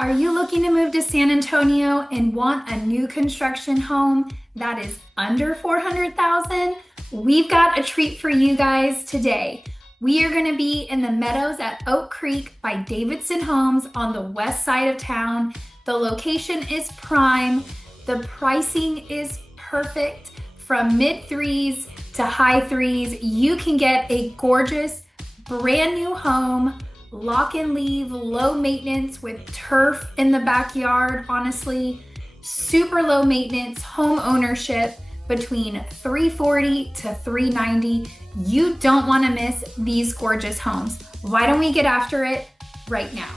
Are you looking to move to San Antonio and want a new construction home that is under $400,000? We've got a treat for you guys today. We are going to be in the Meadows at Oak Creek by Davidson Homes on the west side of town. The location is prime. The pricing is perfect. From mid threes to high threes, you can get a gorgeous brand new home, lock and leave, low maintenance with turf in the backyard. Honestly, super low maintenance home ownership between $340 to $390. You don't want to miss these gorgeous homes. Why don't we get after it right now?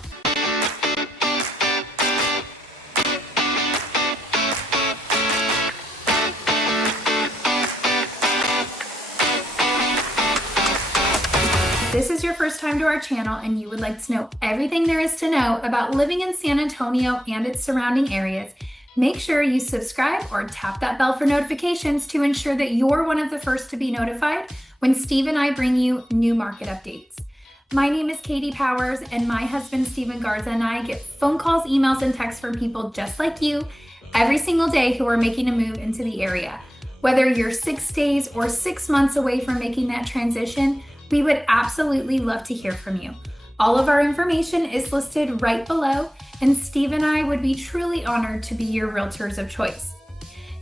If this is your first time to our channel and you would like to know everything there is to know about living in San Antonio and its surrounding areas, make sure you subscribe or tap that bell for notifications to ensure that you're one of the first to be notified when Steve and I bring you new market updates. My name is Katie Powers, and my husband Steven Garza and I get phone calls, emails, and texts from people just like you every single day who are making a move into the area. Whether you're 6 days or 6 months away from making that transition, we would absolutely love to hear from you. All of our information is listed right below, and Steve and I would be truly honored to be your realtors of choice.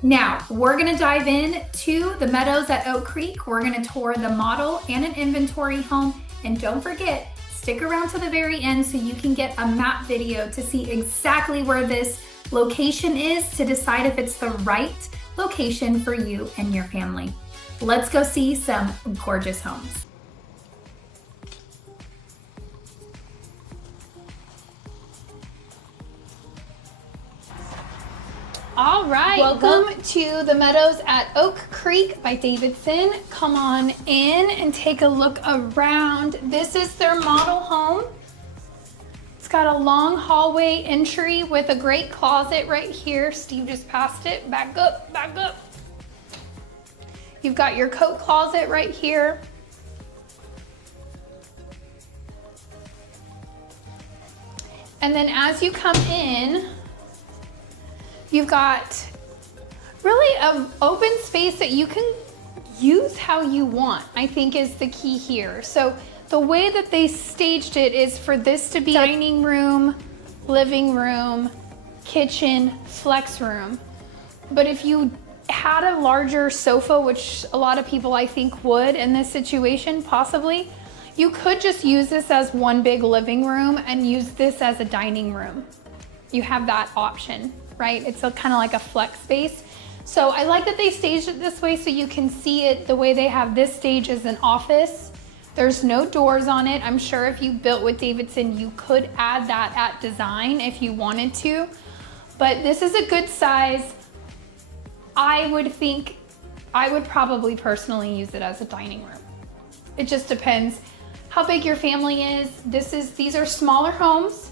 Now, we're gonna dive in to the Meadows at Oak Creek. We're gonna tour the model and an inventory home, and don't forget, stick around to the very end so you can get a map video to see exactly where this location is to decide if it's the right location for you and your family. Let's go see some gorgeous homes. All right, welcome to the Meadows at Oak Creek by Davidson. Come on in and take a look around. This is their model home. It's got a long hallway entry with a great closet right here. Steve just passed it. Back up, back up. You've got your coat closet right here. And then as you come in, you've got really an open space that you can use how you want, I think is the key here. So the way that they staged it is for this to be dining room, living room, kitchen, flex room. But if you had a larger sofa, which a lot of people I think would in this situation, possibly, you could just use this as one big living room and use this as a dining room. You have that option. Right? It's kind of like a flex space. So I like that they staged it this way so you can see it the way they have this stage as an office. There's no doors on it. I'm sure if you built with Davidson, you could add that at design if you wanted to. But this is a good size. I would probably personally use it as a dining room. It just depends how big your family is. These are smaller homes.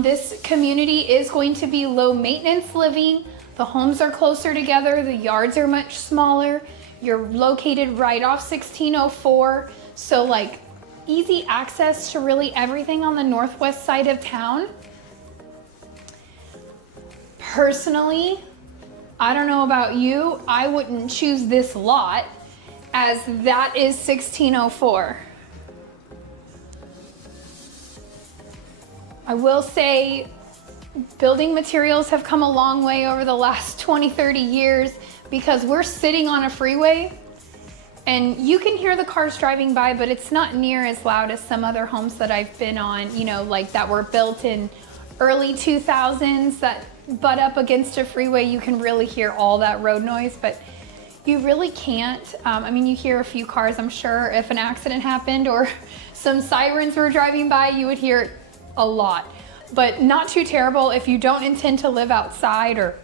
This community is going to be low maintenance living. The homes are closer together. The yards are much smaller. You're located right off 1604. So like easy access to really everything on the northwest side of town. Personally, I don't know about you, I wouldn't choose this lot as that is 1604. I will say building materials have come a long way over the last 20, 30 years because we're sitting on a freeway and you can hear the cars driving by, but it's not near as loud as some other homes that I've been on, you know, like that were built in early 2000s that butt up against a freeway. You can really hear all that road noise, but you really can't. I mean, you hear a few cars, I'm sure if an accident happened or some sirens were driving by, you would hear it a lot, but not too terrible if you don't intend to live outside, or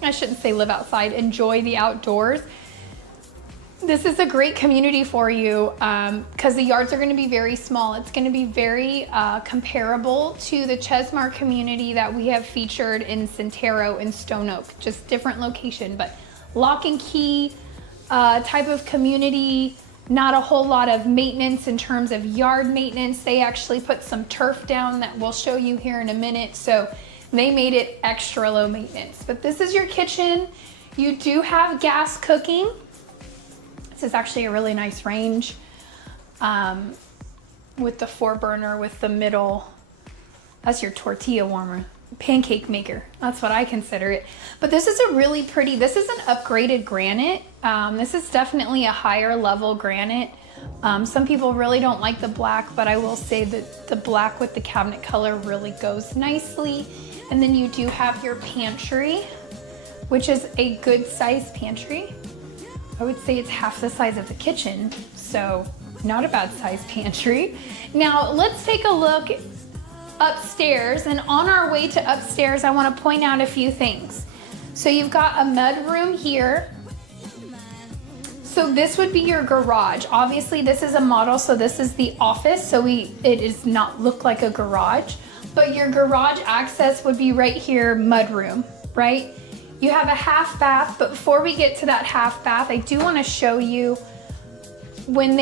I shouldn't say live outside, enjoy the outdoors. This is a great community for you because the yards are going to be very small. It's going to be very comparable to the Chesmar community that we have featured in Centero and Stone Oak, just different location, but lock and key type of community, Not a whole lot of maintenance in terms of yard maintenance. They actually put some turf down that we'll show you here in a minute. So they made it extra low maintenance. But this is your kitchen. You do have gas cooking. This is actually a really nice range with the 4-burner with the middle. That's your tortilla warmer, pancake maker. That's what I consider it. But this is a really pretty, this is an upgraded granite. This is definitely a higher level granite. Some people really don't like the black, but I will say that the black with the cabinet color really goes nicely. And then you do have your pantry, which is a good size pantry. I would say it's half the size of the kitchen, so not a bad size pantry. Now let's take a look upstairs, and on our way to upstairs, I want to point out a few things. So you've got a mud room here. So this would be your garage. Obviously this is a model, so this is the office, so it does not look like a garage, but your garage access would be right here, mud room, right? You have a half bath, but before we get to that half bath, I do want to show you when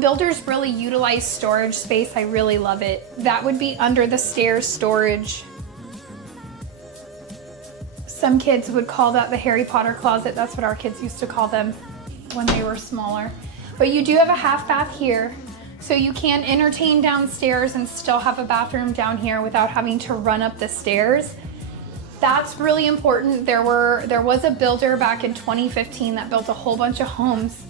builders really utilize storage space. I really love it. That would be under the stairs storage. Some kids would call that the Harry Potter closet. That's what our kids used to call them when they were smaller. But you do have a half bath here, so you can entertain downstairs and still have a bathroom down here without having to run up the stairs. That's really important. There was a builder back in 2015 that built a whole bunch of homes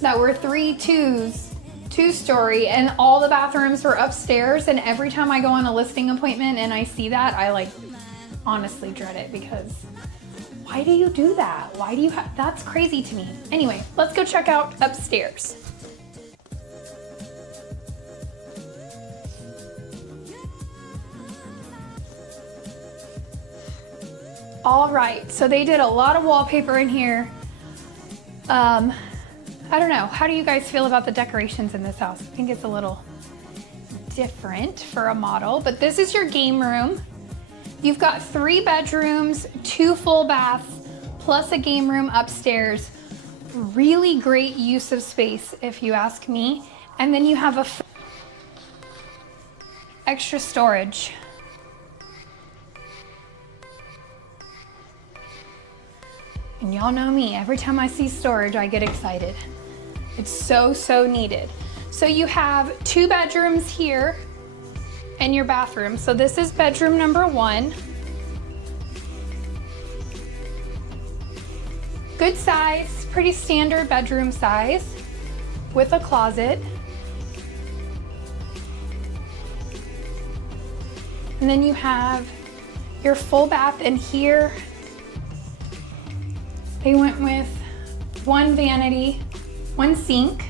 that were 2-story, and all the bathrooms were upstairs. And every time I go on a listing appointment and I see that, I like honestly dread it, because why do you do that? Why do you have, that's crazy to me. Anyway, let's go check out upstairs. All right, so they did a lot of wallpaper in here. I don't know, how do you guys feel about the decorations in this house? I think it's a little different for a model, but this is your game room. You've got 3 bedrooms, 2 full baths, plus a game room upstairs. Really great use of space, if you ask me. And then you have a extra storage. And y'all know me, every time I see storage, I get excited. It's so, so needed. So you have 2 bedrooms here and your bathroom. So this is bedroom number 1. Good size, pretty standard bedroom size with a closet. And then you have your full bath in here. They went with 1 vanity, 1 sink.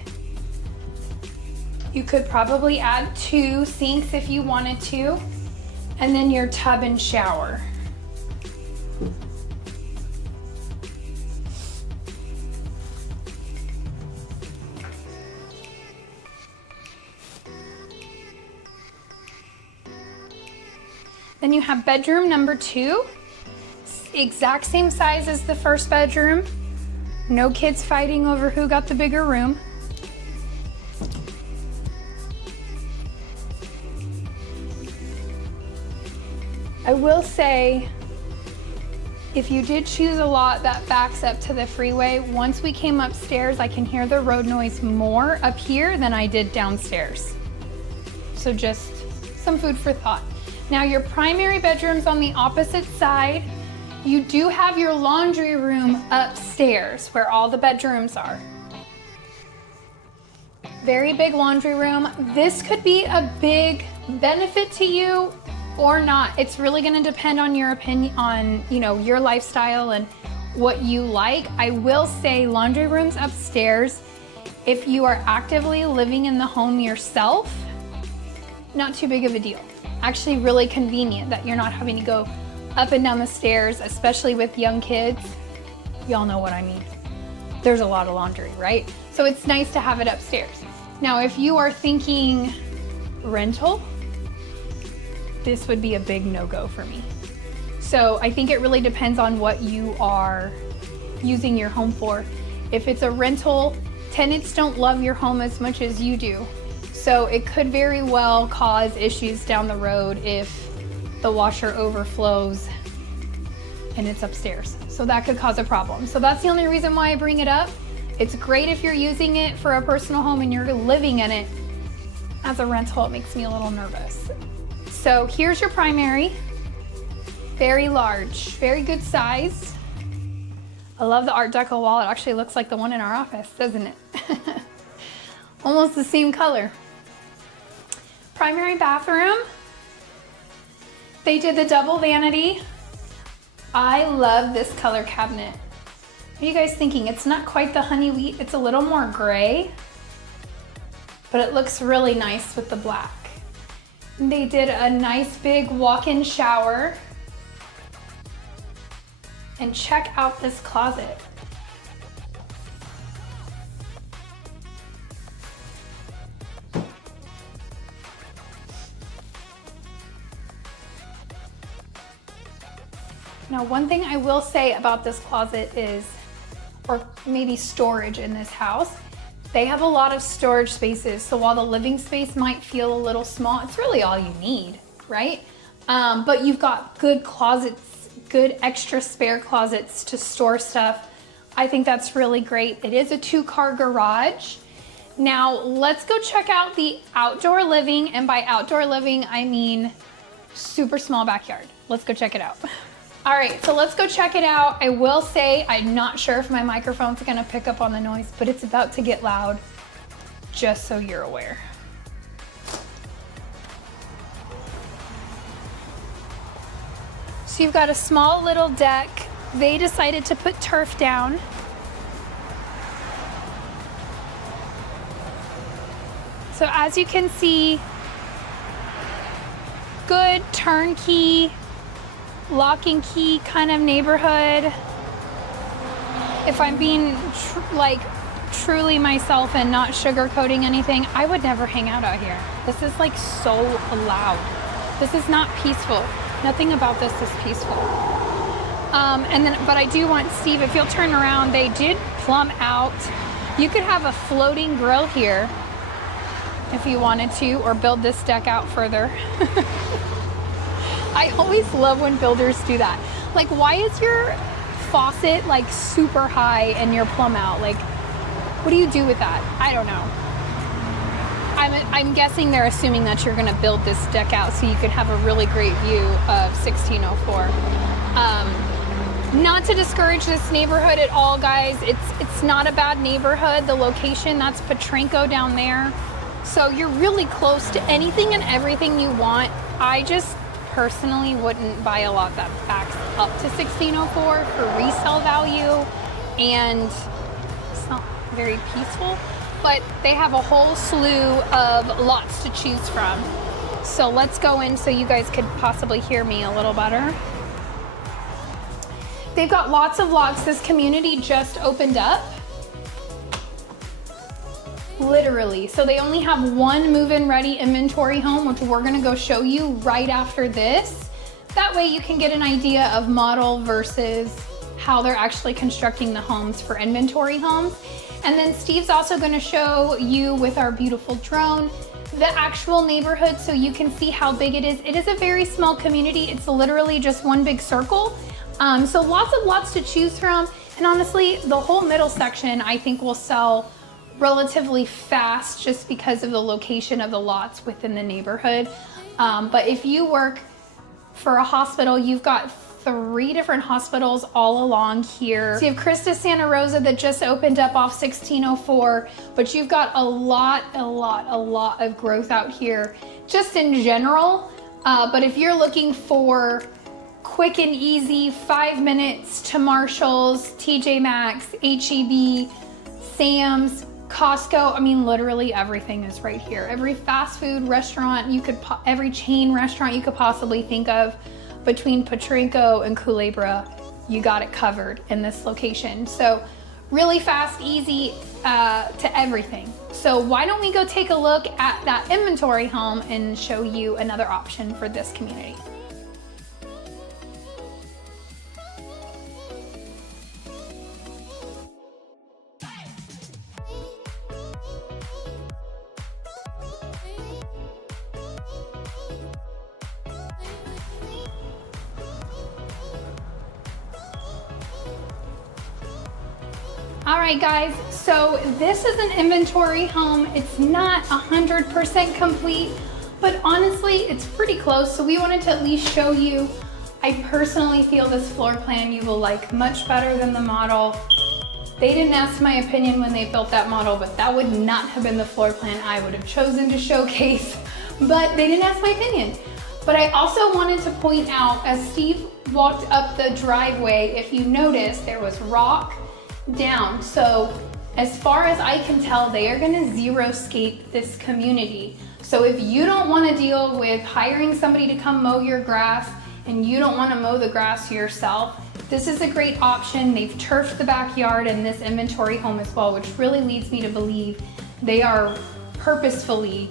You could probably add 2 sinks if you wanted to, and then your tub and shower. Then you have bedroom number 2. Exact same size as the first bedroom. No kids fighting over who got the bigger room. I will say, if you did choose a lot that backs up to the freeway, once we came upstairs, I can hear the road noise more up here than I did downstairs. So just some food for thought. Now your primary bedroom's on the opposite side. You do have your laundry room upstairs where all the bedrooms are. Very big laundry room. This could be a big benefit to you or not. It's really gonna depend on your opinion, on your lifestyle and what you like. I will say laundry rooms upstairs, if you are actively living in the home yourself, not too big of a deal. Actually really convenient that you're not having to go up and down the stairs, especially with young kids. Y'all know what I mean. There's a lot of laundry, right? So it's nice to have it upstairs. Now, if you are thinking rental, this would be a big no-go for me. So I think it really depends on what you are using your home for. If it's a rental, tenants don't love your home as much as you do. So it could very well cause issues down the road if the washer overflows and it's upstairs. So that could cause a problem. So that's the only reason why I bring it up. It's great if you're using it for a personal home and you're living in it. As a rental, it makes me a little nervous. So here's your primary. Very large, very good size. I love the Art Deco wall. It actually looks like the one in our office, doesn't it? Almost the same color. Primary bathroom. They did the double vanity. I love this color cabinet. What are you guys thinking? It's not quite the honey wheat, it's a little more gray, but it looks really nice with the black. And they did a nice big walk-in shower. And check out this closet. Now, one thing I will say about this closet is, or maybe storage in this house, they have a lot of storage spaces. So while the living space might feel a little small, it's really all you need, right? But you've got good closets, good extra spare closets to store stuff. I think that's really great. It is a 2-car garage. Now let's go check out the outdoor living. And by outdoor living, I mean super small backyard. Let's go check it out. All right, so let's go check it out. I will say, I'm not sure if my microphone's gonna pick up on the noise, but it's about to get loud, just so you're aware. So you've got a small little deck. They decided to put turf down. So as you can see, good turnkey, lock and key kind of neighborhood. If I'm being truly myself and not sugarcoating anything, I would never hang out here. This is like so loud. This is not peaceful. Nothing about this is peaceful. But I do want, Steve, if you'll turn around, they did plumb out. You could have a floating grill here if you wanted to, or build this deck out further. I always love when builders do that. Like, why is your faucet like super high and your plumb out? Like, what do you do with that? I don't know. I'm guessing they're assuming that you're gonna build this deck out so you could have a really great view of 1604. Not to discourage this neighborhood at all, guys. It's not a bad neighborhood. The location, that's Petrenko down there. So you're really close to anything and everything you want. I just personally wouldn't buy a lot that backs up to 1604 for resale value, and it's not very peaceful, but they have a whole slew of lots to choose from. So let's go in so you guys could possibly hear me a little better. They've got lots of lots. This community just opened up. Literally. So they only have one move-in ready inventory home, which we're gonna go show you right after this. That way you can get an idea of model versus how they're actually constructing the homes for inventory homes. And then Steve's also gonna show you with our beautiful drone the actual neighborhood so you can see how big it is. It is a very small community. It's literally just one big circle. So lots of lots to choose from. And honestly, the whole middle section I think will sell relatively fast just because of the location of the lots within the neighborhood. But if you work for a hospital, you've got 3 different hospitals all along here. So you have Christus Santa Rosa that just opened up off 1604, but you've got a lot of growth out here just in general. But if you're looking for quick and easy 5 minutes to Marshall's, TJ Maxx, HEB, Sam's, Costco, I mean, literally everything is right here. Every fast food restaurant every chain restaurant you could possibly think of between Petrenko and Culebra, you got it covered in this location. So really fast, easy to everything. So why don't we go take a look at that inventory home and show you another option for this community. All right, guys, so this is an inventory home. It's not 100% complete, but honestly, it's pretty close. So we wanted to at least show you. I personally feel this floor plan you will like much better than the model. They didn't ask my opinion when they built that model, but that would not have been the floor plan I would have chosen to showcase, but they didn't ask my opinion. But I also wanted to point out, as Steve walked up the driveway, if you notice, there was rock down. So as far as I can tell, they are gonna xeriscape this community. So if you don't wanna deal with hiring somebody to come mow your grass and you don't wanna mow the grass yourself, this is a great option. They've turfed the backyard in this inventory home as well, which really leads me to believe they are purposefully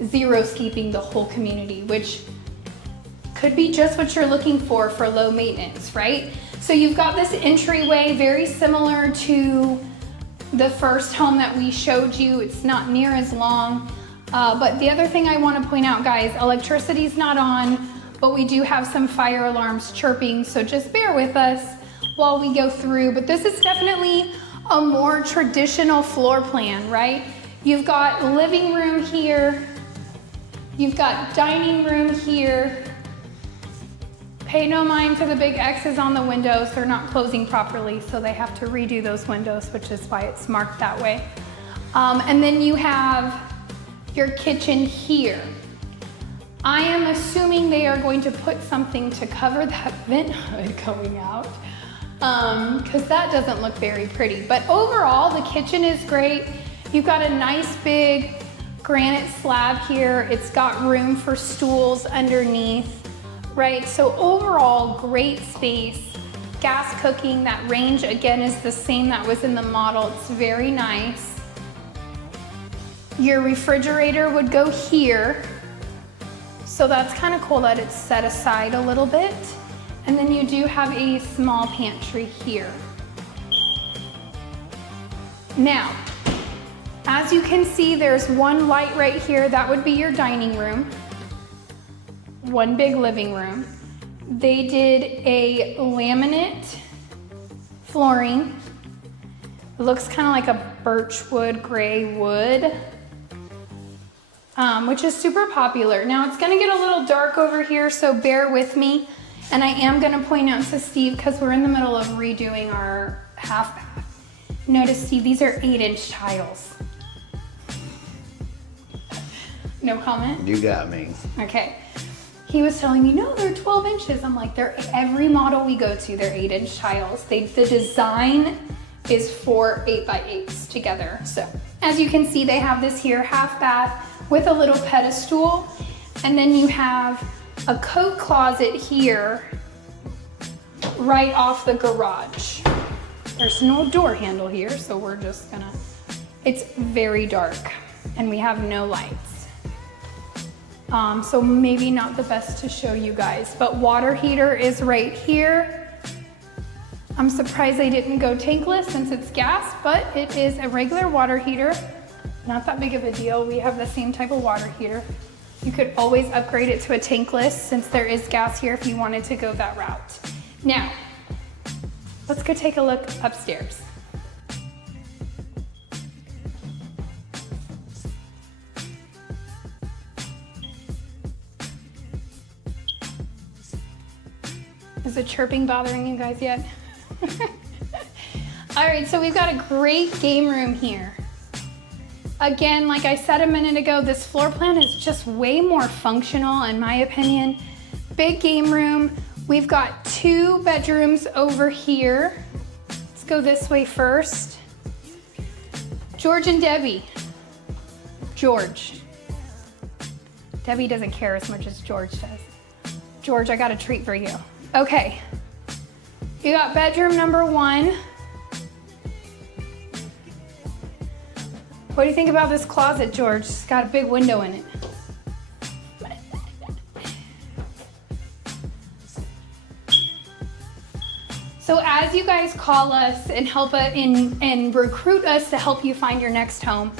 xeriscaping the whole community, which could be just what you're looking for low maintenance, right? So you've got this entryway very similar to the first home that we showed you. It's not near as long, but the other thing I want to point out, guys, electricity's not on, but we do have some fire alarms chirping, so just bear with us while we go through. But this is definitely a more traditional floor plan, right? You've got living room here, you've got dining room here. Pay no mind to the big X's on the windows. They're not closing properly, so they have to redo those windows, which is why it's marked that way. And then you have your kitchen here. I am assuming they are going to put something to cover that vent hood going out, because that doesn't look very pretty. But overall, the kitchen is great. You've got a nice big granite slab here. It's got room for stools underneath, right? So overall, great space. Gas cooking, that range again is the same that was in the model. It's very nice. Your refrigerator would go here. So that's kind of cool that it's set aside a little bit. And then you do have a small pantry here. Now, as you can see, there's one light right here. That would be your dining room. One big living room. They did a laminate flooring. It looks kind of like a birch wood, gray wood. Which is super popular. Now it's gonna get a little dark over here, so bear with me. And I am gonna point out to Steve, because we're in the middle of redoing our half bath. Notice, Steve, these are 8-inch tiles. No comment? You got me. Okay. He was telling me, no, they're 12 inches. I'm like, they're every model we go to, they're 8-inch tiles. The design is for 8x8s together. So as you can see, they have this here half bath with a little pedestal, and then you have a coat closet here right off the garage. There's no door handle here, so we're just gonna, it's very dark and we have no lights. So maybe not the best to show you guys, but water heater is right here. I'm surprised they didn't go tankless since it's gas, but it is a regular water heater. Not that big of a deal. We have the same type of water heater. You could always upgrade it to a tankless since there is gas here if you wanted to go that route. Now, let's go take a look upstairs. Is the chirping bothering you guys yet? All right, so we've got a great game room here. Again, like I said a minute ago, this floor plan is just way more functional in my opinion. Big game room. We've got 2 bedrooms over here. Let's go this way first. George and Debbie. George. Debbie doesn't care as much as George does. George, I got a treat for you. Okay. You got bedroom number 1. What do you think about this closet, George? It's got a big window in it. So as you guys call us and help us and recruit us to help you find your next home,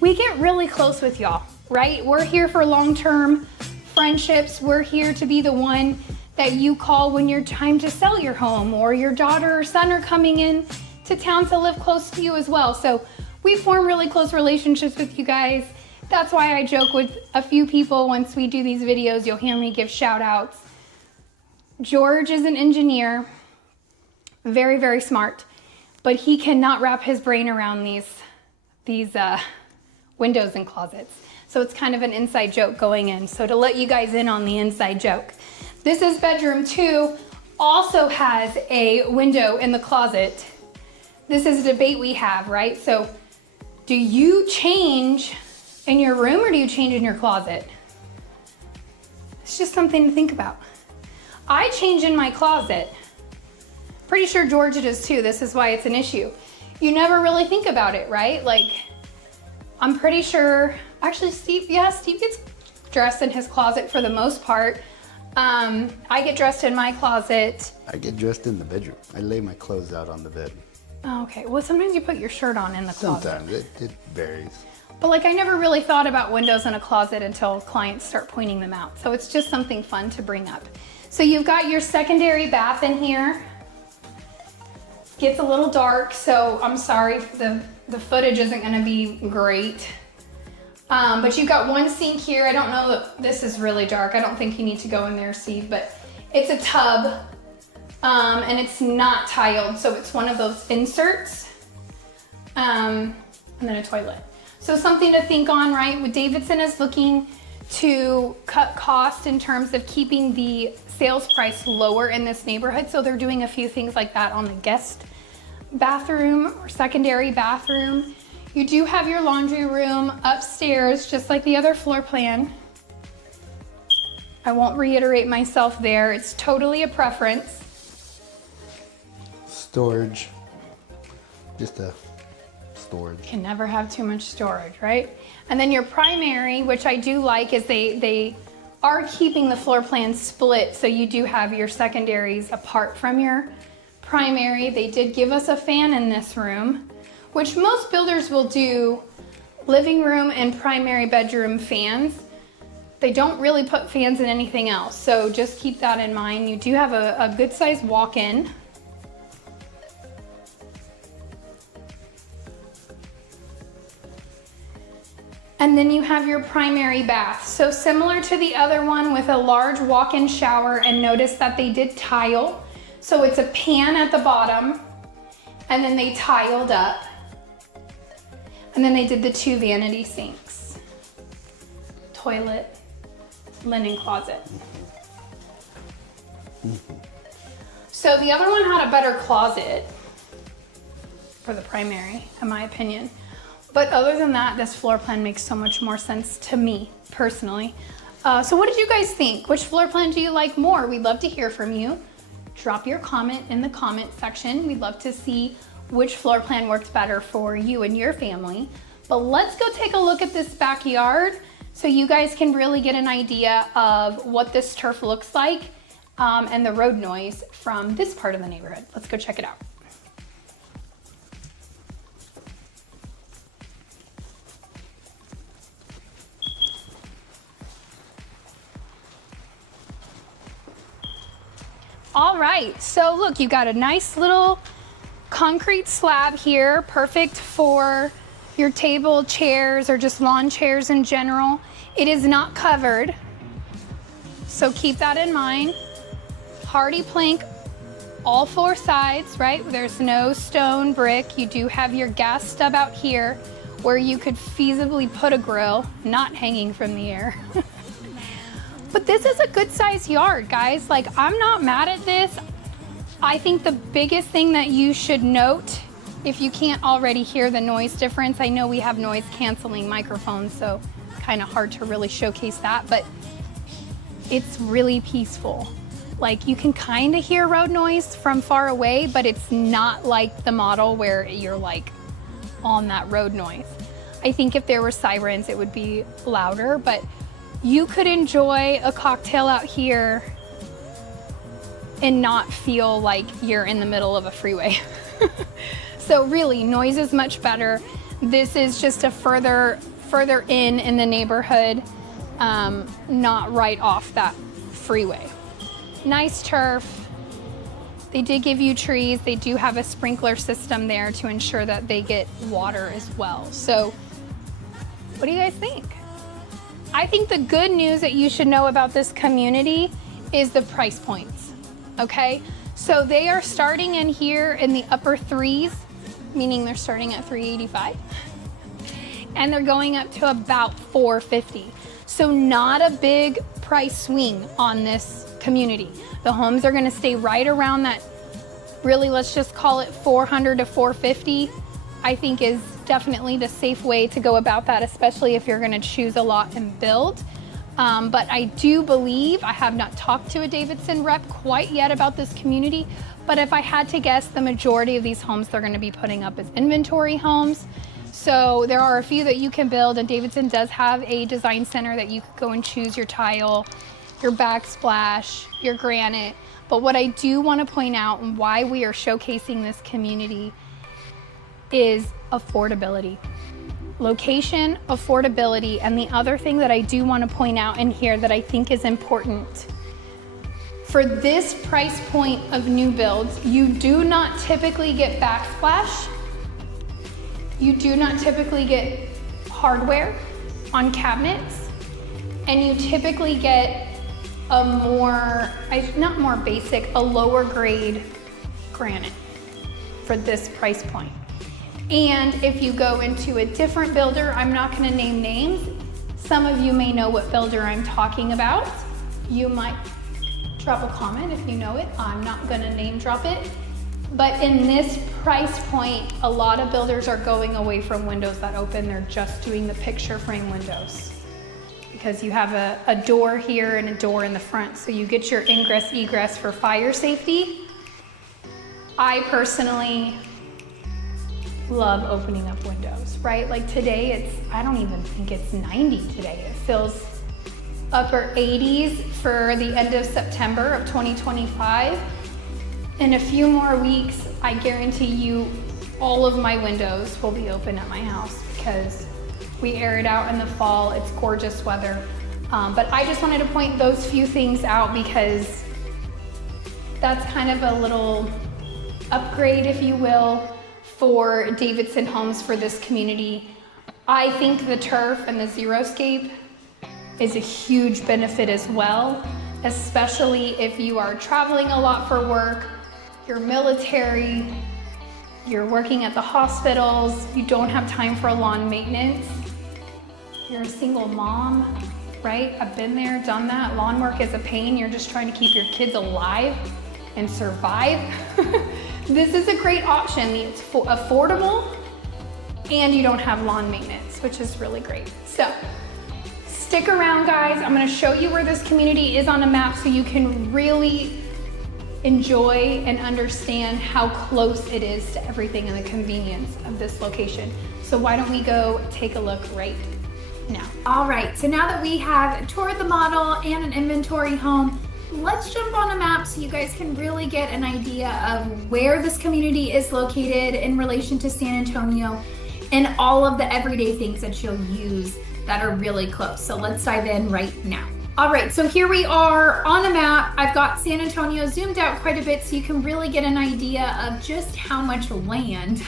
we get really close with y'all, right? We're here for long-term friendships. We're here to be the one that you call when you're time to sell your home, or your daughter or son are coming in to town to live close to you as well. So we form really close relationships with you guys. That's why I joke with a few people once we do these videos, you'll hear me give shout outs. George is an engineer, very, very smart, but he cannot wrap his brain around these windows and closets. So it's kind of an inside joke going in. So to let you guys in on the inside joke. This is bedroom 2, also has a window in the closet. This is a debate we have, right? So do you change in your room or do you change in your closet? It's just something to think about. I change in my closet. Pretty sure George does too. This is why it's an issue. You never really think about it, right? Like, I'm pretty sure, actually Steve gets dressed in his closet for the most part. I get dressed in my closet. I get dressed in the bedroom. I lay my clothes out on the bed. Oh, okay, well sometimes you put your shirt on in the closet. Sometimes, it varies. But like I never really thought about windows in a closet until clients start pointing them out. So it's just something fun to bring up. So you've got your secondary bath in here. Gets a little dark, so I'm sorry, the footage isn't gonna be great. But you've got one sink here. I don't know that this is really dark. I don't think you need to go in there, Steve, but it's a tub and it's not tiled. So it's one of those inserts and then a toilet. So something to think on, right? Davidson is looking to cut cost in terms of keeping the sales price lower in this neighborhood. So they're doing a few things like that on the guest bathroom or secondary bathroom. You do have your laundry room upstairs, just like the other floor plan. I won't reiterate myself there. It's totally a preference. Storage, just a storage. Can never have too much storage, right? And then your primary, which I do like, is they are keeping the floor plan split, so you do have your secondaries apart from your primary. They did give us a fan in this room, which most builders will do living room and primary bedroom fans. They don't really put fans in anything else, so just keep that in mind. You do have a good sized walk-in. And then you have your primary bath. So similar to the other one with a large walk-in shower, and notice that they did tile. So it's a pan at the bottom and then they tiled up. And then they did the 2 vanity sinks, toilet, linen closet. So the other one had a better closet for the primary, in my opinion. But other than that, this floor plan makes so much more sense to me, personally. So what did you guys think? Which floor plan do you like more? We'd love to hear from you. Drop your comment in the comment section. We'd love to see which floor plan worked better for you and your family. But let's go take a look at this backyard so you guys can really get an idea of what this turf looks like and the road noise from this part of the neighborhood. Let's go check it out. All right, so look, you got a nice little concrete slab here, perfect for your table, chairs, or just lawn chairs in general. It is not covered, so keep that in mind. Hardy plank, all 4 sides, right? There's no stone, brick. You do have your gas stub out here where you could feasibly put a grill, not hanging from the air. But this is a good sized yard, guys. Like, I'm not mad at this. I think the biggest thing that you should note, if you can't already hear the noise difference, I know we have noise canceling microphones, so it's kind of hard to really showcase that, but it's really peaceful. Like, you can kind of hear road noise from far away, but it's not like the model where you're like on that road noise. I think if there were sirens, it would be louder, but you could enjoy a cocktail out here and not feel like you're in the middle of a freeway. So really, noise is much better. This is just a further in the neighborhood, not right off that freeway. Nice turf. They did give you trees. They do have a sprinkler system there to ensure that they get water as well. So what do you guys think? I think the good news that you should know about this community is the price points, okay? So they are starting in here in the upper threes, meaning they're starting at $385, and they're going up to about $450. So not a big price swing on this community. The homes are gonna stay right around that, really, let's just call it 400 to 450, I think is definitely the safe way to go about that, especially if you're gonna choose a lot and build. But I do believe, I have not talked to a Davidson rep quite yet about this community, but if I had to guess, the majority of these homes they're gonna be putting up as inventory homes. So there are a few that you can build, and Davidson does have a design center that you could go and choose your tile, your backsplash, your granite. But what I do want to point out and why we are showcasing this community is affordability. Location, affordability, and the other thing that I do want to point out in here that I think is important. For this price point of new builds, you do not typically get backsplash. You do not typically get hardware on cabinets, and you typically get a more, not more basic, a lower grade granite for this price point. And if you go into a different builder, I'm not gonna name names. Some of you may know what builder I'm talking about. You might drop a comment if you know it. I'm not gonna name drop it. But in this price point, a lot of builders are going away from windows that open. They're just doing the picture frame windows because you have a door here and a door in the front. So you get your ingress egress for fire safety. I personally love opening up windows, right? Like today I don't even think it's 90 today. It feels upper 80s for the end of September of 2025. In a few more weeks, I guarantee you all of my windows will be open at my house because we air it out in the fall. It's gorgeous weather. But I just wanted to point those few things out because that's kind of a little upgrade, if you will, for Davidson Homes for this community. I think the turf and the xeriscape is a huge benefit as well, especially if you are traveling a lot for work, you're military, you're working at the hospitals, you don't have time for lawn maintenance, you're a single mom, right? I've been there, done that. Lawn work is a pain. You're just trying to keep your kids alive and survive. This is a great option. It's affordable and you don't have lawn maintenance, which is really great. So stick around, guys. I'm gonna show you where this community is on a map so you can really enjoy and understand how close it is to everything and the convenience of this location. So why don't we go take a look right now? All right, so now that we have toured the model and an inventory home, let's jump on a map so you guys can really get an idea of where this community is located in relation to San Antonio and all of the everyday things that you'll use that are really close. So let's dive in right now. All right, so here we are on a map. I've got San Antonio zoomed out quite a bit so you can really get an idea of just how much land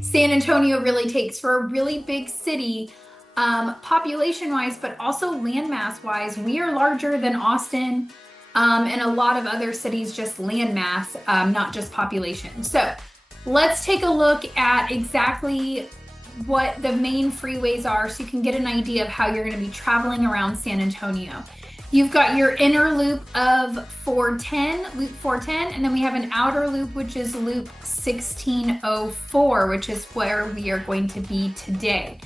San Antonio really takes for a really big city, population-wise, but also landmass-wise. We are larger than Austin and a lot of other cities, just landmass, not just population. So let's take a look at exactly what the main freeways are so you can get an idea of how you're going to be traveling around San Antonio. You've got your inner loop of 410, loop 410, and then we have an outer loop, which is loop 1604, which is where we are going to be today.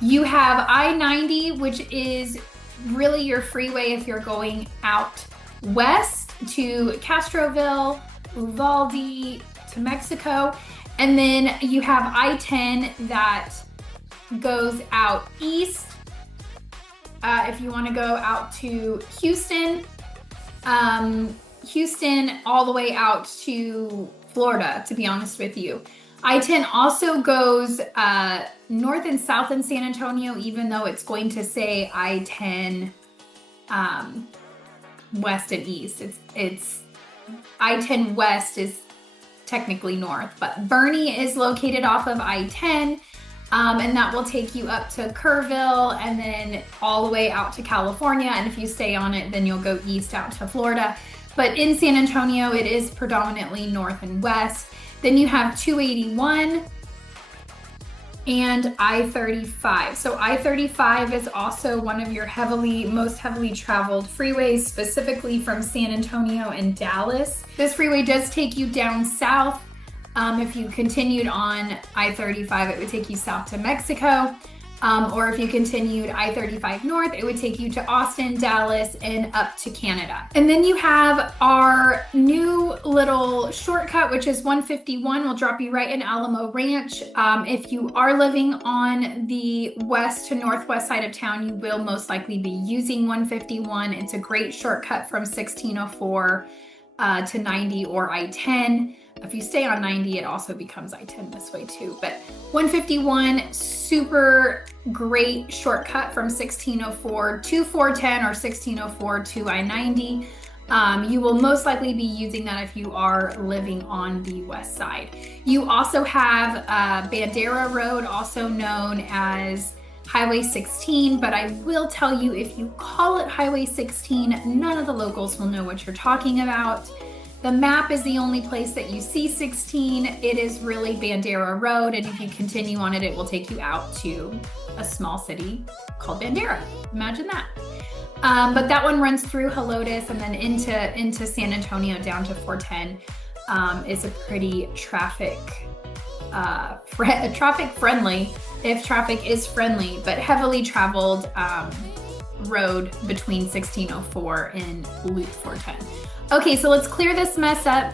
You have I-90, which is really your freeway if you're going out west to Castroville, Uvalde, to Mexico. And then you have I-10 that goes out east. If you want to go out to Houston, Houston all the way out to Florida, to be honest with you. I-10 also goes north and south in San Antonio, even though it's going to say I-10 west and east. It's I-10 West is technically north, but Bernie is located off of I-10, and that will take you up to Kerrville and then all the way out to California. And if you stay on it, then you'll go east out to Florida. But in San Antonio, it is predominantly north and west. Then you have 281 and I-35. So I-35 is also one of your most heavily traveled freeways, specifically from San Antonio and Dallas. This freeway does take you down south. If you continued on I-35, it would take you south to Mexico. Or if you continued I-35 north, it would take you to Austin, Dallas, and up to Canada. And then you have our new little shortcut, which is 151, will drop you right in Alamo Ranch. If you are living on the west to northwest side of town, you will most likely be using 151. It's a great shortcut from 1604 to 90 or I-10. If you stay on 90, it also becomes I-10 this way too. But 151, super great shortcut from 1604 to 410 or 1604 to I-90. You will most likely be using that if you are living on the west side. You also have Bandera Road, also known as Highway 16, but I will tell you, if you call it Highway 16, none of the locals will know what you're talking about. The map is the only place that you see 16. It is really Bandera Road, and if you continue on it, it will take you out to a small city called Bandera. Imagine that. But that one runs through Helotes and then into San Antonio down to 410. Is a pretty traffic friendly, if traffic is friendly, but heavily traveled road between 1604 and Loop 410. Okay, so let's clear this mess up.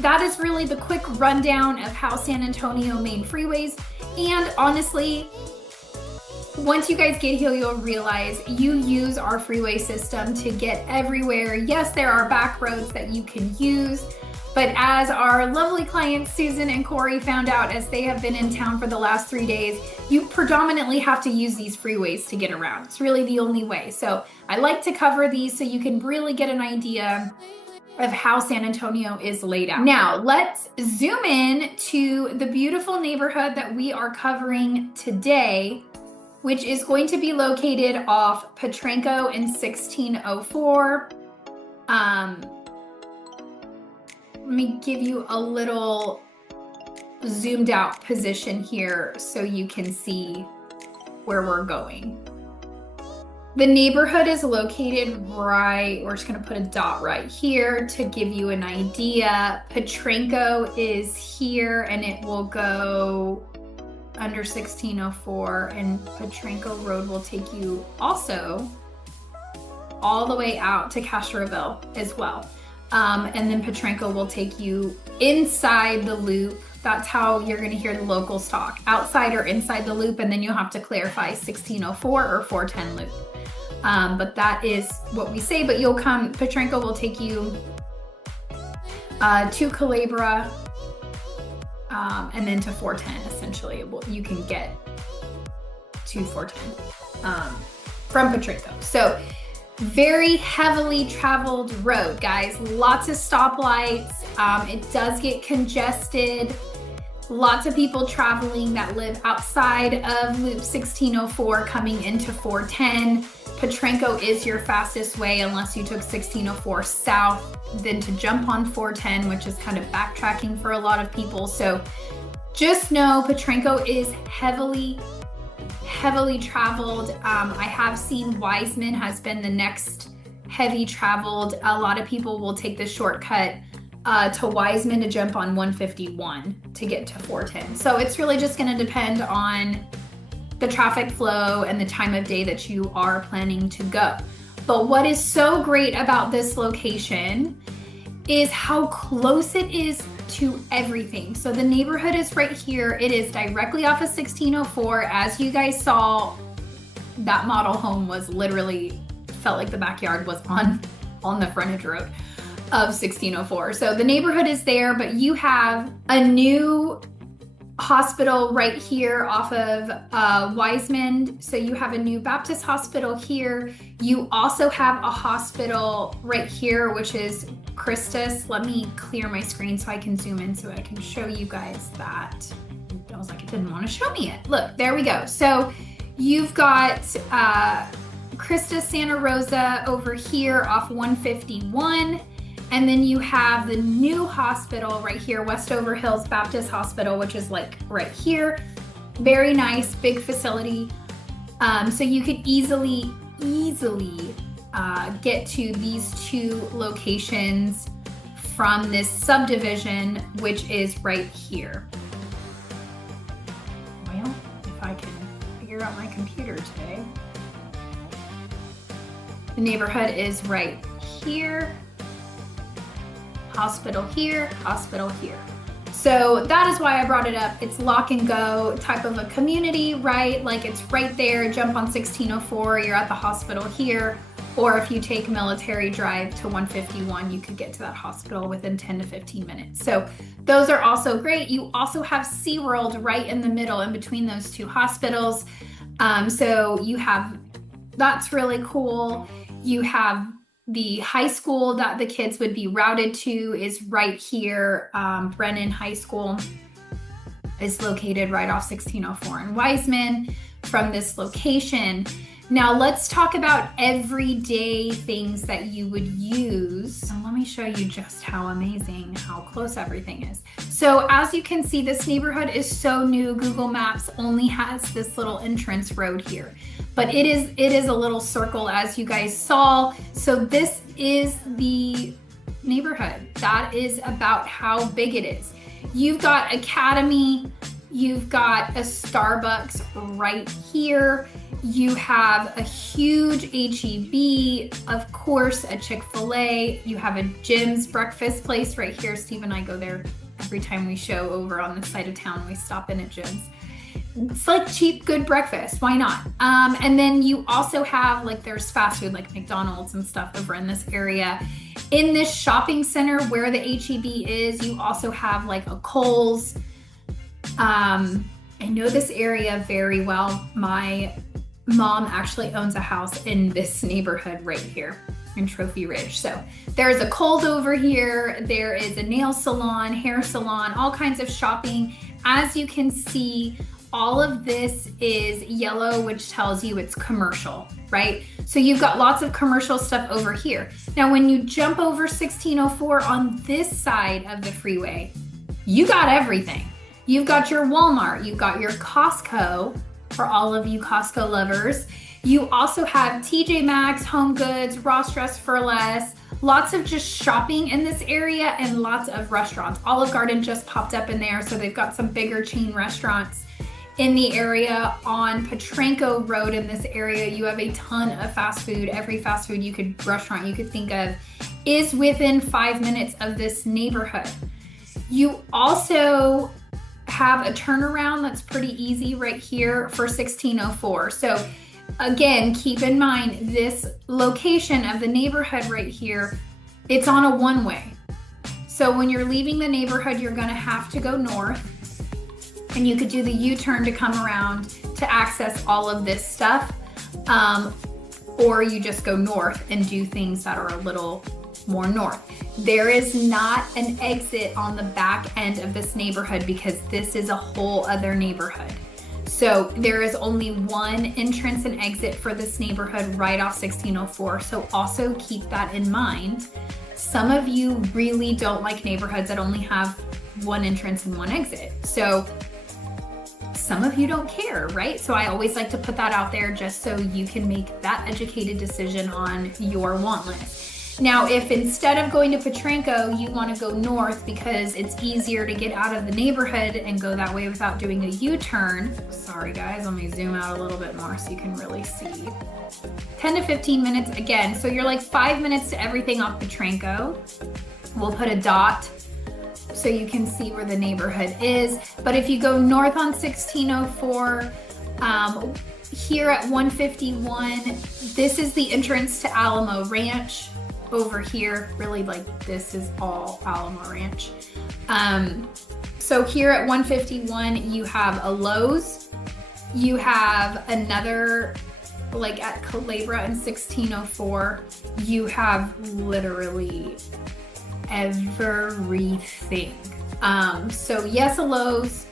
That is really the quick rundown of how San Antonio main freeways. And honestly, once you guys get here, you'll realize you use our freeway system to get everywhere. Yes, there are back roads that you can use, but as our lovely clients Susan and Corey found out as they have been in town for the last 3 days, you predominantly have to use these freeways to get around. It's really the only way. So I like to cover these so you can really get an idea of how San Antonio is laid out. Now, let's zoom in to the beautiful neighborhood that we are covering today, which is going to be located off Potranco in 1604. Let me give you a little zoomed out position here so you can see where we're going. The neighborhood is located right, we're just gonna put a dot right here to give you an idea. Potranco is here and it will go under 1604, and Potranco Road will take you also all the way out to Castroville as well. And then Potranco will take you inside the loop. That's how you're gonna hear the locals talk, outside or inside the loop, and then you'll have to clarify 1604 or 410 loop. But that is what we say, but Potranco will take you to Culebra, and then to 410, essentially. You can get to 410 from Potranco. So very heavily traveled road, guys. Lots of stoplights. It does get congested. Lots of people traveling that live outside of Loop 1604 coming into 410. Potranco is your fastest way unless you took 1604 south, then to jump on 410, which is kind of backtracking for a lot of people. So just know Potranco is heavily traveled. I have seen Wiseman has been the next heavy traveled. A lot of people will take the shortcut to Wiseman to jump on 151 to get to 410. So it's really just going to depend on the traffic flow and the time of day that you are planning to go. But what is so great about this location is how close it is to everything. So the neighborhood is right here. It is directly off of 1604. As you guys saw, that model home was literally, felt like the backyard was on the frontage road of 1604. So the neighborhood is there, but you have a new hospital right here off of Wiseman. So you have a new Baptist hospital here. You also have a hospital right here, which is Christus. Let me clear my screen so I can zoom in so I can show you guys that. I was like, it didn't want to show me it. Look, there we go. So you've got Christus Santa Rosa over here off 151. And then you have the new hospital right here, Westover Hills Baptist Hospital, which is like right here. Very nice, big facility. So you could easily get to these two locations from this subdivision, which is right here. Well, if I can figure out my computer today. The neighborhood is right here. Hospital here, hospital here. So that is why I brought it up. It's lock and go type of a community, right? Like it's right there, jump on 1604, you're at the hospital here. Or if you take Military Drive to 151, you could get to that hospital within 10 to 15 minutes. So those are also great. You also have SeaWorld right in the middle in between those two hospitals. So you have, that's really cool. You have the high school that the kids would be routed to is right here. Brennan High School is located right off 1604 in Wiseman from this location. Now let's talk about everyday things that you would use. And let me show you just how amazing, how close everything is. So as you can see, this neighborhood is so new. Google Maps only has this little entrance road here, but it is a little circle as you guys saw. So this is the neighborhood. That is about how big it is. You've got Academy, you've got a Starbucks right here. You have a huge H-E-B, of course, a Chick-fil-A. You have a Jim's breakfast place right here. Steve and I go there every time we show over on the side of town. We stop in at Jim's. It's like cheap, good breakfast. Why not? And then you also have like there's fast food like McDonald's and stuff over in this area. In this shopping center where the H-E-B is, you also have like a Kohl's. I know this area very well. My mom actually owns a house in this neighborhood right here in Trophy Ridge. So there's a Kohl's over here. There is a nail salon, hair salon, all kinds of shopping. As you can see, all of this is yellow, which tells you it's commercial, right? So you've got lots of commercial stuff over here. Now, when you jump over 1604 on this side of the freeway, you got everything. You've got your Walmart, you've got your Costco, for all of you Costco lovers. You also have TJ Maxx, Home Goods, Ross Dress for Less, lots of just shopping in this area and lots of restaurants. Olive Garden just popped up in there, so they've got some bigger chain restaurants in the area. On Petranco Road in this area, you have a ton of fast food. Every fast food restaurant you could think of is within 5 minutes of this neighborhood. You also have a turnaround that's pretty easy right here for 1604. So again, keep in mind this location of the neighborhood right here, it's on a one-way. So when you're leaving the neighborhood, you're gonna have to go north, and you could do the U-turn to come around to access all of this stuff. Or you just go north and do things that are a little more north. There is not an exit on the back end of this neighborhood because this is a whole other neighborhood. So there is only one entrance and exit for this neighborhood right off 1604. So also keep that in mind. Some of you really don't like neighborhoods that only have one entrance and one exit. So some of you don't care, right? So I always like to put that out there just so you can make that educated decision on your want list. Now, if instead of going to Petranco, you want to go north because it's easier to get out of the neighborhood and go that way without doing a U-turn. Sorry guys, let me zoom out a little bit more so you can really see. 10 to 15 minutes again. So you're like 5 minutes to everything off Petranco. We'll put a dot so you can see where the neighborhood is. But if you go north on 1604, here at 151, this is the entrance to Alamo Ranch. Over here, really like this is all Alamo Ranch. So here at 151, you have a Lowe's, you have another, like at Culebra in 1604, you have literally everything. So yes, a Lowe's,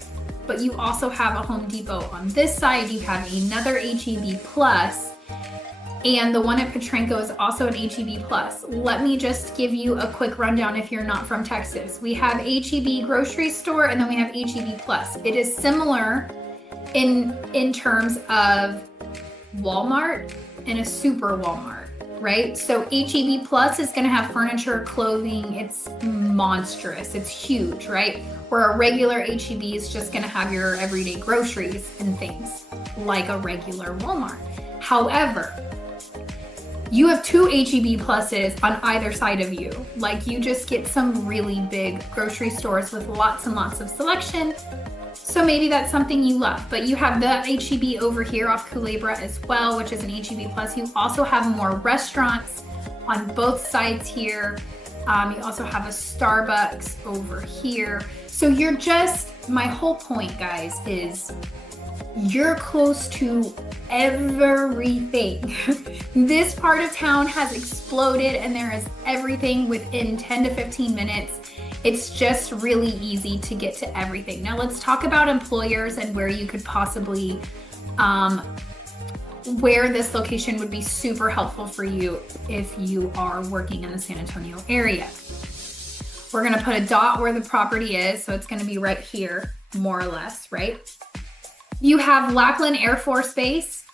but you also have a Home Depot on this side. You have another HEB Plus, and the one at Petranco is also an HEB Plus. Let me just give you a quick rundown if you're not from Texas. We have HEB grocery store, and then we have HEB Plus. It is similar in terms of Walmart and a super Walmart, right? So HEB Plus is gonna have furniture, clothing, it's monstrous, it's huge, right? Where a regular HEB is just gonna have your everyday groceries and things like a regular Walmart. However, you have two HEB Pluses on either side of you. Like, you just get some really big grocery stores with lots and lots of selection. So maybe that's something you love, but you have the HEB over here off Culebra as well, which is an HEB Plus. You also have more restaurants on both sides here. You also have a Starbucks over here. So you're just, my whole point, guys, is you're close to everything. This part of town has exploded, and there is everything within 10 to 15 minutes. It's just really easy to get to everything. Now let's talk about employers and where you could possibly, where this location would be super helpful for you if you are working in the San Antonio area. We're gonna put a dot where the property is, so it's gonna be right here, more or less, right? You have Lackland Air Force Base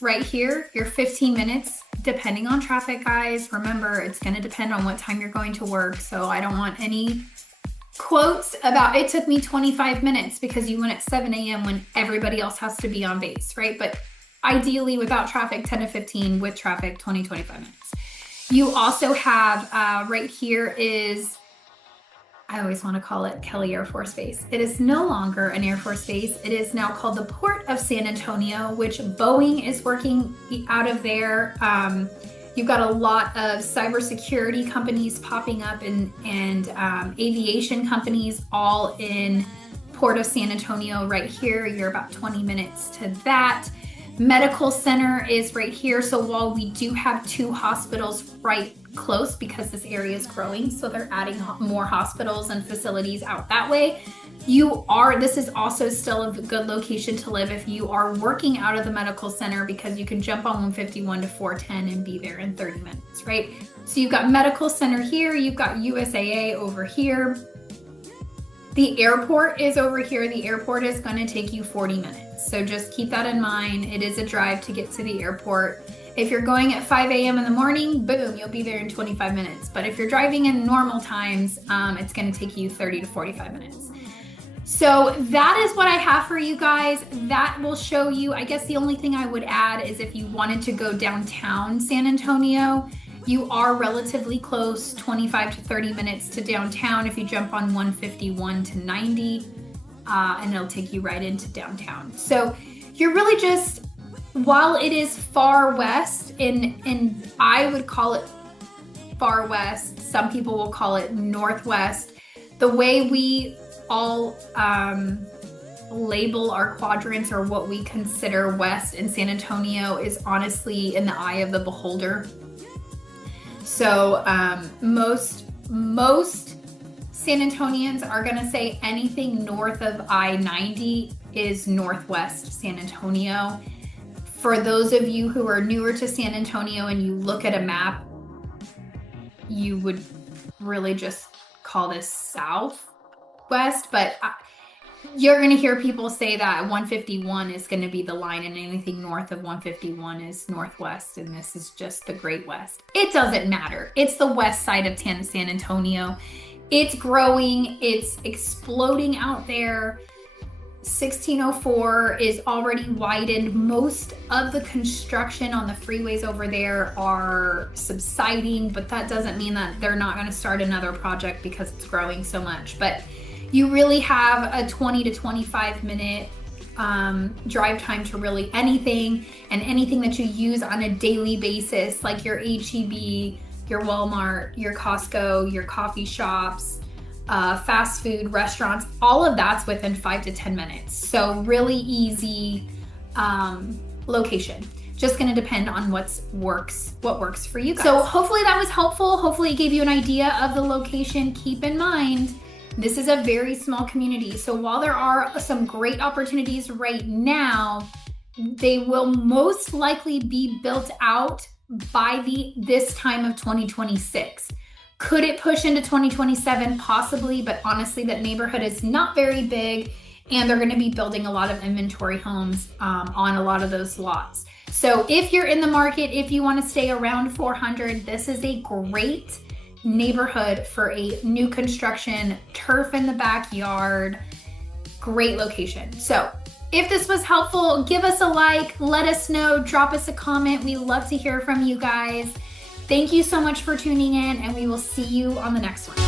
right here. You're 15 minutes, depending on traffic, guys. Remember, it's gonna depend on what time you're going to work, so I don't want any quotes about it took me 25 minutes because you went at 7 a.m. when everybody else has to be on base, right? But ideally, without traffic, 10 to 15, with traffic, 20, 25 minutes. You also have right here is, I always want to call it Kelly Air Force Base. It is no longer an Air Force Base. It is now called the Port of San Antonio, which Boeing is working out of there. You've got a lot of cybersecurity companies popping up and aviation companies all in Port of San Antonio right here. You're about 20 minutes to that. Medical center is right here. So while we do have two hospitals right close because this area is growing, so they're adding more hospitals and facilities out that way. This is also still a good location to live if you are working out of the medical center, because you can jump on 151 to 410 and be there in 30 minutes, right? So you've got medical center here, you've got USAA over here. The airport is over here. The airport is going to take you 40 minutes. So just keep that in mind. It is a drive to get to the airport. If you're going at 5 a.m. in the morning, boom, you'll be there in 25 minutes. But if you're driving in normal times, it's going to take you 30 to 45 minutes. So that is what I have for you guys. That will show you, I guess the only thing I would add is if you wanted to go downtown San Antonio, you are relatively close, 25 to 30 minutes to downtown if you jump on 151 to 90, and it'll take you right into downtown. So you're really just, while it is far west, and I would call it far west, some people will call it northwest, the way we all label our quadrants or what we consider west in San Antonio is honestly in the eye of the beholder. So most San Antonians are going to say anything north of I-90 is northwest San Antonio. For those of you who are newer to San Antonio and you look at a map, you would really just call this southwest, but you're going to hear people say that 151 is going to be the line and anything north of 151 is northwest, and this is just the Great West. It doesn't matter. It's the west side of San Antonio. It's growing. It's exploding out there. 1604 is already widened. Most of the construction on the freeways over there are subsiding, but that doesn't mean that they're not going to start another project because it's growing so much. But you really have a 20 to 25 minute drive time to really anything, and anything that you use on a daily basis, like your HEB, your Walmart, your Costco, your coffee shops, fast food restaurants, all of that's within 5 to 10 minutes. So really easy location. Just going to depend on what works for you guys. So hopefully that was helpful. Hopefully it gave you an idea of the location. Keep in mind, this is a very small community. So while there are some great opportunities right now, they will most likely be built out by this time of 2026. Could it push into 2027? Possibly, but honestly, that neighborhood is not very big and they're going to be building a lot of inventory homes on a lot of those lots. So if you're in the market, if you want to stay around 400, this is a great neighborhood for a new construction, turf in the backyard, great location. So if this was helpful, give us a like, let us know, drop us a comment. We love to hear from you guys. Thank you so much for tuning in, and we will see you on the next one.